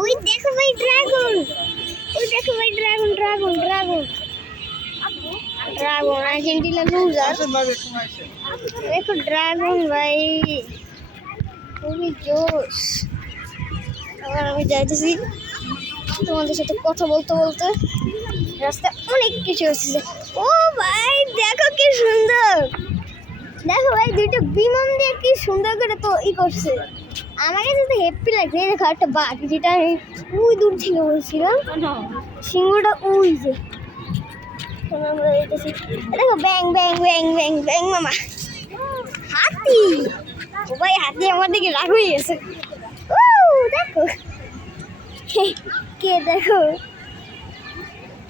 ওই দেখো ভাই ড্রাগন, ওই দেখো ভাই dragon dragon dragon dragon Argentina loser. দেখো ড্রাগন ভাই খুবই জোশ। আবার আমি যাইতেছি তোমাদের সাথে কথা বলতে বলতে, রাস্তায় অনেক কিছু আসছে। ও ভাই দেখো কি সুন্দর, দেখো ভাই দুইটা বিমান দিয়ে কি সুন্দর করে তো করছে। আমার কাছে তো হ্যাপি লাগছে। দেখো একটা বাঘ, যেটা আমি ওই দূর থেকে বলছিলাম, সিংহটা ওই যে। আমরা দেখো ব্যাং ব্যাং ব্যাং ব্যাং ব্যাং মামা। হাতি, ও ভাই হাতি আমার দিকে রাগ হয়ে গেছে। ও দেখো কে, দেখো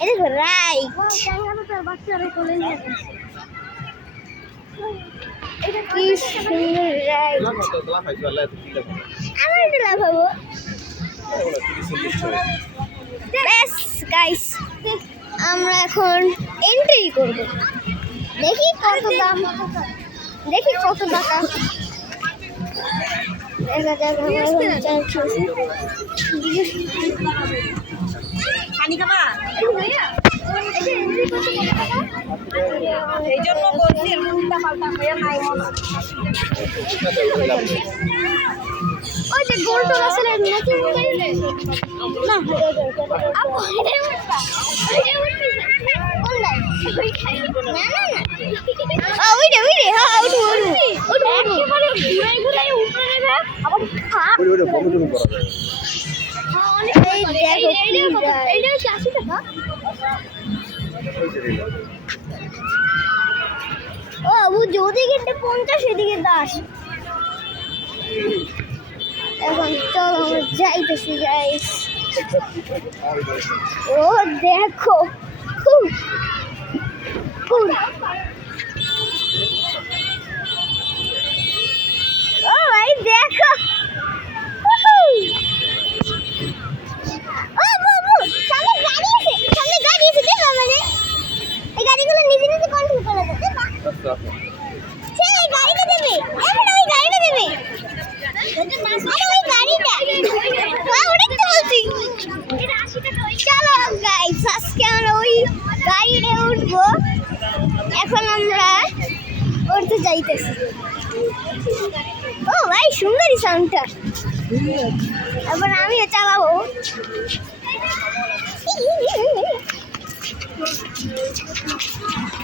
এ দেখো রাইট। কি সুন্দর রাইট। আমার একটু লাফাবো। ব্যাস গাইস, আমরা এখন এন্ট্রি করব। দেখি কত দাম, দেখি কত টাকা। দেখা যাক। এই জন্য বলছি উল্টা পাল্টা হয়ে নাই মনে। ওই যে গোল টোল আছে না, নাকি না আপু এটা না না না ওইটা ওইটা হ্যাঁ ওইটা ওইটা একেবারে ঘুরাই ঘুরাই উপরে নেবে আবার থাক। ওইটা কমিশন করা যায়। হ্যাঁ অনেক এইটা 80 টাকা। ও বুঝছি, ওদিকে 50 এদিকে 10। এখন চলো আমরা যাইতেছি গাইস। ও দেখো ও ভাই দেখো। ও বাবু সামনে গাড়ি আছে, সামনে গাড়ি আছে দেখো। মানে এই গাড়িগুলো নিজে নিজে কন্ট্রোল করে দেবে। সে এই গাড়িটা দেবে, এমন ওই গাড়িটা দেবে। আরে ওই গাড়িটা হ্যাঁ ওটাই তো বলছি। চলো গাইস আজকে আমরা ওই গাড়িতে উঠবো। এখন আমরা উঠতে যাইতেছি। ও ভাই সুন্দরী সাউন্ডটা। এবার আমিও চালাবো।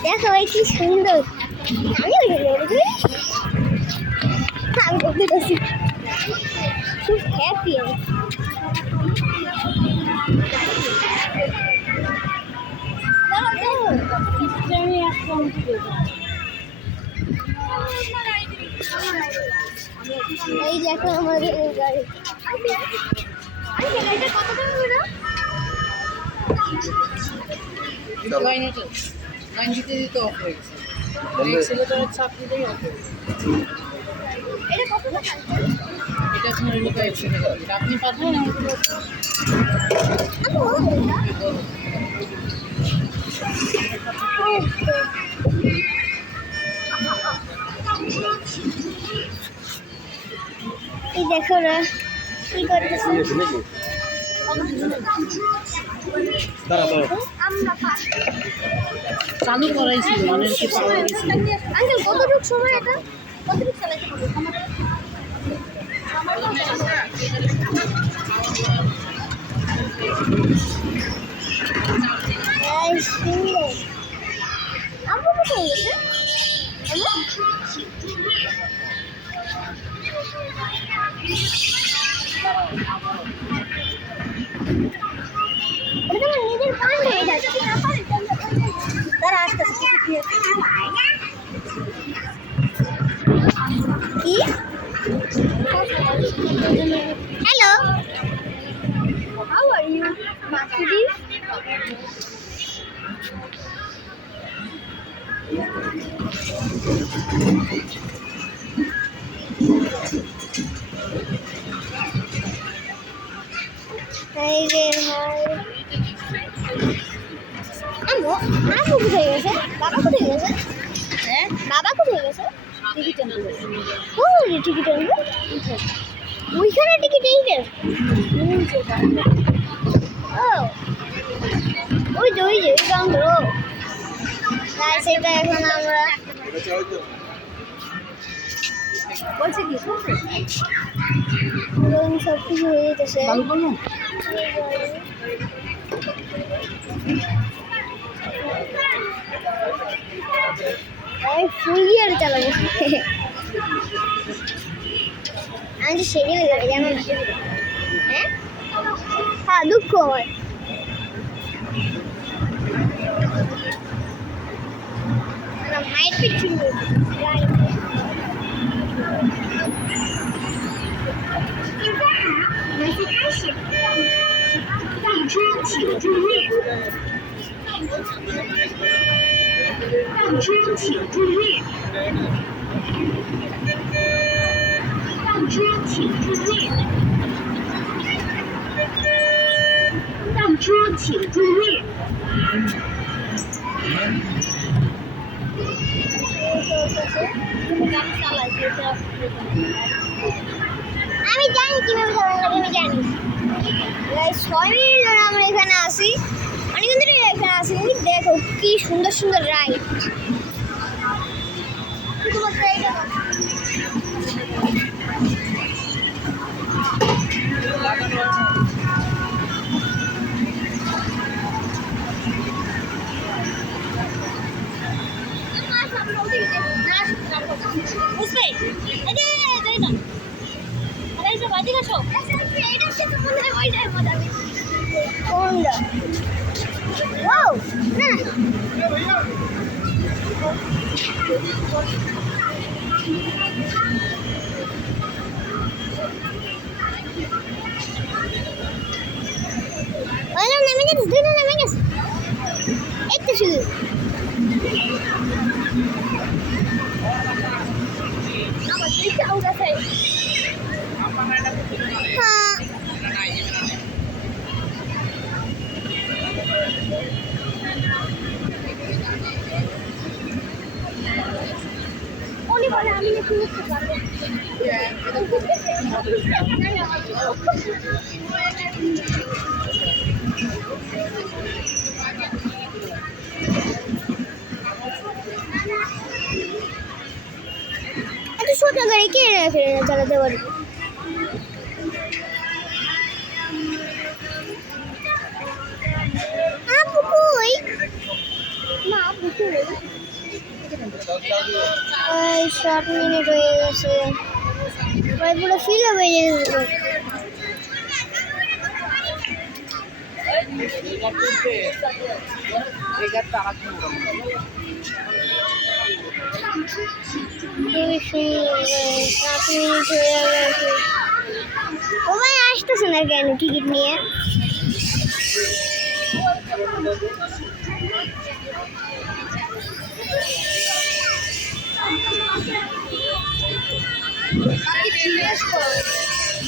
দেখো ভাই কি সুন্দর। আমি করতেছি খুব হ্যাপি। এই দেখো আমাদের গাড়ি। কত টাকা করে? লাইন দিতে দিতে অফ হয়ে গেছে। ছেলেটার চাপ দিতেই অফ হয়ে গেছে। এটা কত টাকা? এটা আপনার লোক 100 টাকা। আপনি পাঠান এই দেখো না কি করতেছে। চালু করাইছিল অনেকে পাওয়া গেছে। আঙ্কেল কতটুকু সময় এটা কতটুকু চালাতে হবে? আমরা কোথায় গেছে? নিজের পান হয়ে যাচ্ছে। তারা আসতেছে কি hello, how are you Mercedes? এই রে ভাই আমো আমো কোথায় গেছে? বাবা কোথায় গেছে? হ্যাঁ বাবা কোথায় গেছে? টিকিট আনতে। ও টিকিট আনবে। ওইখানে টিকিট এইটার ও ওই যে ওই কাউন্টার ও গাইস এটা এখন আমরা বলছে কি সব কিছু হয়ে যেতেছে চালু করবো আমি ফুল গিয়ারে চালাবো আমি তো সেরে হয়ে যাবে জানো না হ্যাঁ হ্যাঁ দুঃখ আমার হাইট পিচ্ছু আমি জানি কিভাবে চালানো লাগে আমি জানি 6 মিনিট ধরে আমরা এখানে আসি অনেকক্ষণ ধরে এখানে আসি কিন্তু দেখো কি সুন্দর সুন্দর রাইড বুঝবে কোনটা ওয়াও না ওই নেমে গেছে দুইটা নেমে গেছে এই তো শুধু আমার দুইটা উড়া চাই হ্যাঁ উনি বলে আমি নাকি উঠতে পারবো এত ছোট গাড়ি কে চালাতে পারবে আপু কই না আপু কই 7 মিনিট হয়ে গেছে ভাই পুরো ফিল হয়ে গেছে খুবই সুন্দর 7 মিনিট হয়ে গেছে ও ভাই আসতেছে না কেন টিকিট নিয়ে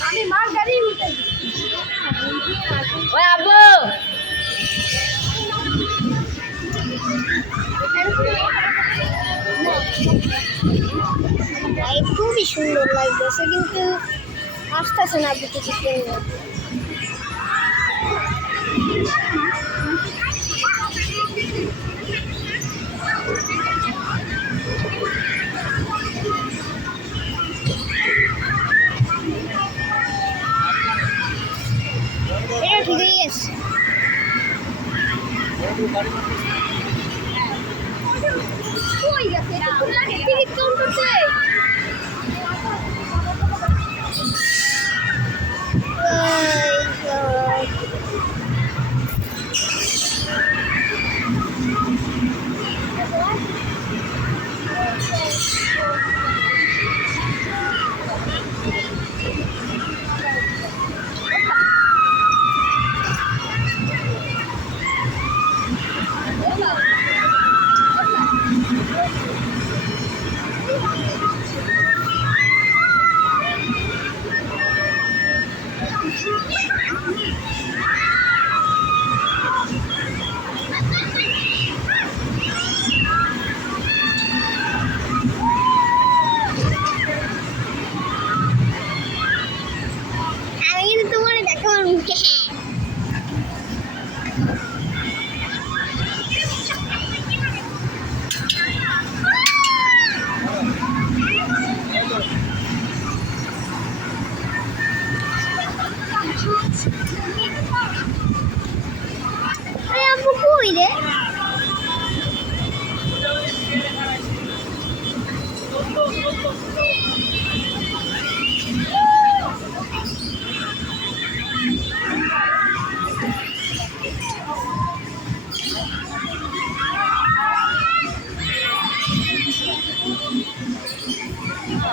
আমি মার গাড়ি উঠে ওই আব্বু খুবই সুন্দর লাগতেছে কিন্তু আসতেছে না আপনি টিকিট কিনলে এটা ঠিকই আছে কই গেছে টিকিট কাউন্টারতে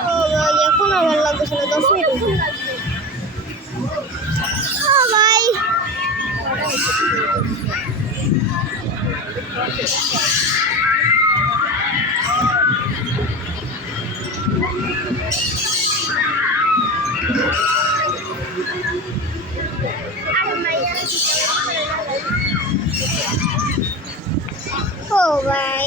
ও ভাই এখন আর ভালো লাগতেছে না 10 মিনিট ও ভাই ও ভাই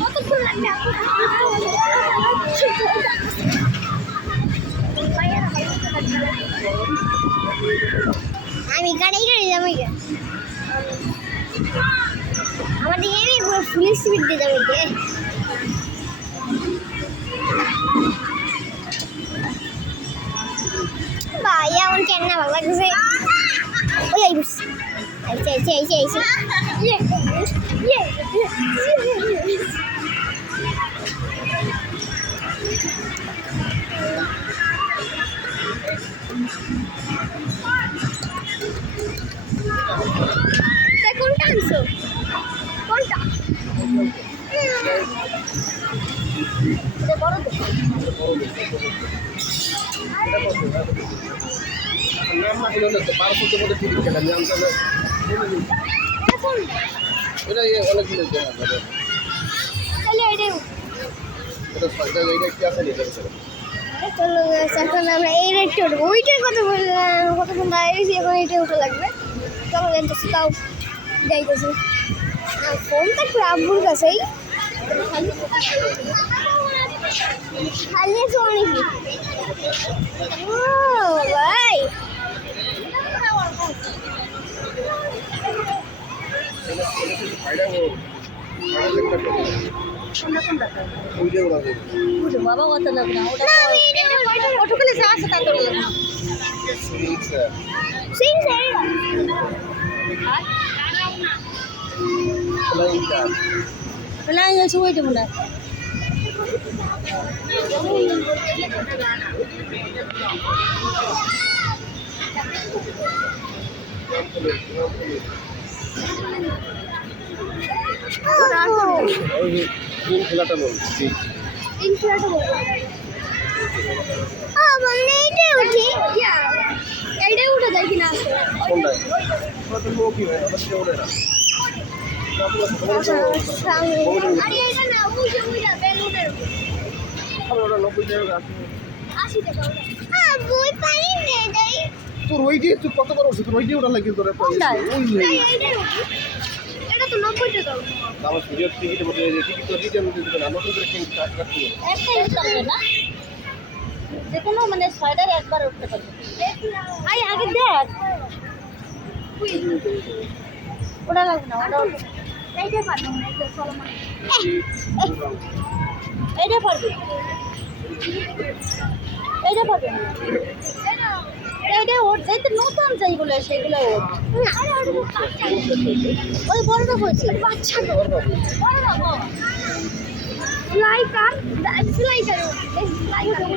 কতক্ষণ লাগবে আমি গাড়ি যাবো আমার দিকে আমি পুরো ফুল স্পিড দিয়ে যাবো ভাই এমন কেন না ভালো লাগছে ওই আইস আইসে আইসে আইসে আইসে কোনটা আনছো কোনটা বড় চলো এখন আমরা এই রেটটা উঠবো ওইটার কথা বললাম কতক্ষণ দাঁড়িয়েছি এখন এইটাই উঠে লাগবে চলো যাইতেছি তাও যাইতেছি ফোনটা একটু আব্বুর কাছেই খালি আছে অনেক ও ভাই বাবা কত লাগবে না ওটা ওটুকুলে যা আছে তা করে লাগবে Singh sir Wala nga suwi mo na. তিন খেলাটা বলছি এইটাই উঠি এইটাই উঠে যায় কিনা কোনটায় কি হয় অবশ্যই ওরে না আরে এটা না ওইটা বেলুনের ওটা 90 টাকা 80 টাকা বই পানি নে যাই তোর ওইটি তুই কত বড় তোর ওইটি ওটা লাগে তোর এটা তো 90 টাকা আমার ভিডিও টিকিট বলে টিকিট তো দিতে আমি দিতে না নতুন করে কিনে কাজ করতে একটাই উঠবে না যে কোনো মানে ছয়টার একবার উঠতে পারবে আই আগে দেখ ওটা লাগবে না ওটা এইটা পারবো না এটা সলমান এইটা পারবে এইটা পারবে এইটা ওর যেতে নতুন যেগুলো সেগুলো ওর ওই বড়টা বলছি বাচ্চা তো বড় বাবা লাইকার লাইকার লাইকার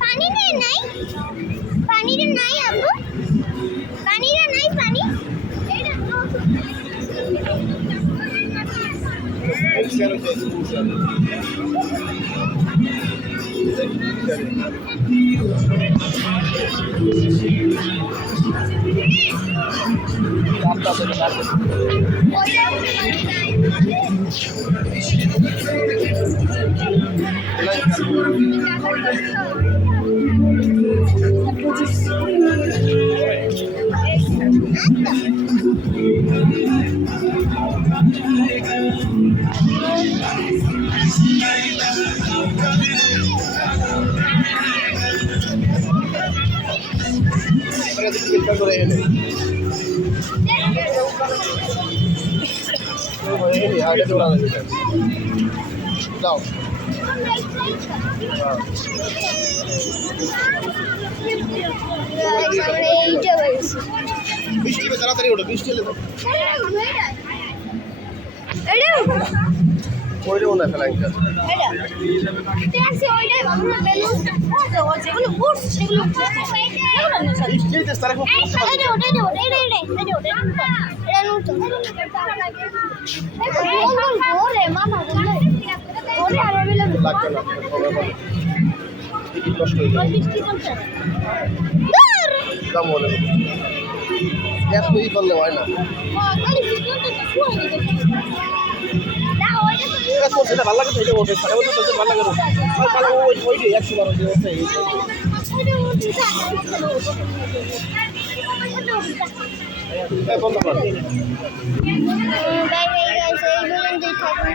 পানি নেই নাই পানিটা নাই আব্বু পানিটা নাই পানি এইটা দাও Guys, আমরা এইটা বলছি বৃষ্টি হবে তাড়াতাড়ি ওঠো বৃষ্টি হলে ওইটা মনে হয় ফেলা এটা ট্যাক্সি ওইটাই আমরা বেলুন যেগুলো উঠছে সেগুলো বৃষ্টি হইতেছে তারা খুব এটা নতুন ওরে মামা ওরে আর লাগবে না হবে হবে টিকিট নষ্ট হয়ে যাবে বৃষ্টি জমছে দাম বলে এতই করলে হয় না সেটা ভালো লাগে সেটা ওঠে সাড়ে বছর চলছে ভালো লাগে ভালো ওইটাই 100 বার হচ্ছে বন্ধ কর বাই বাই গাইস এই পর্যন্তই থাকুন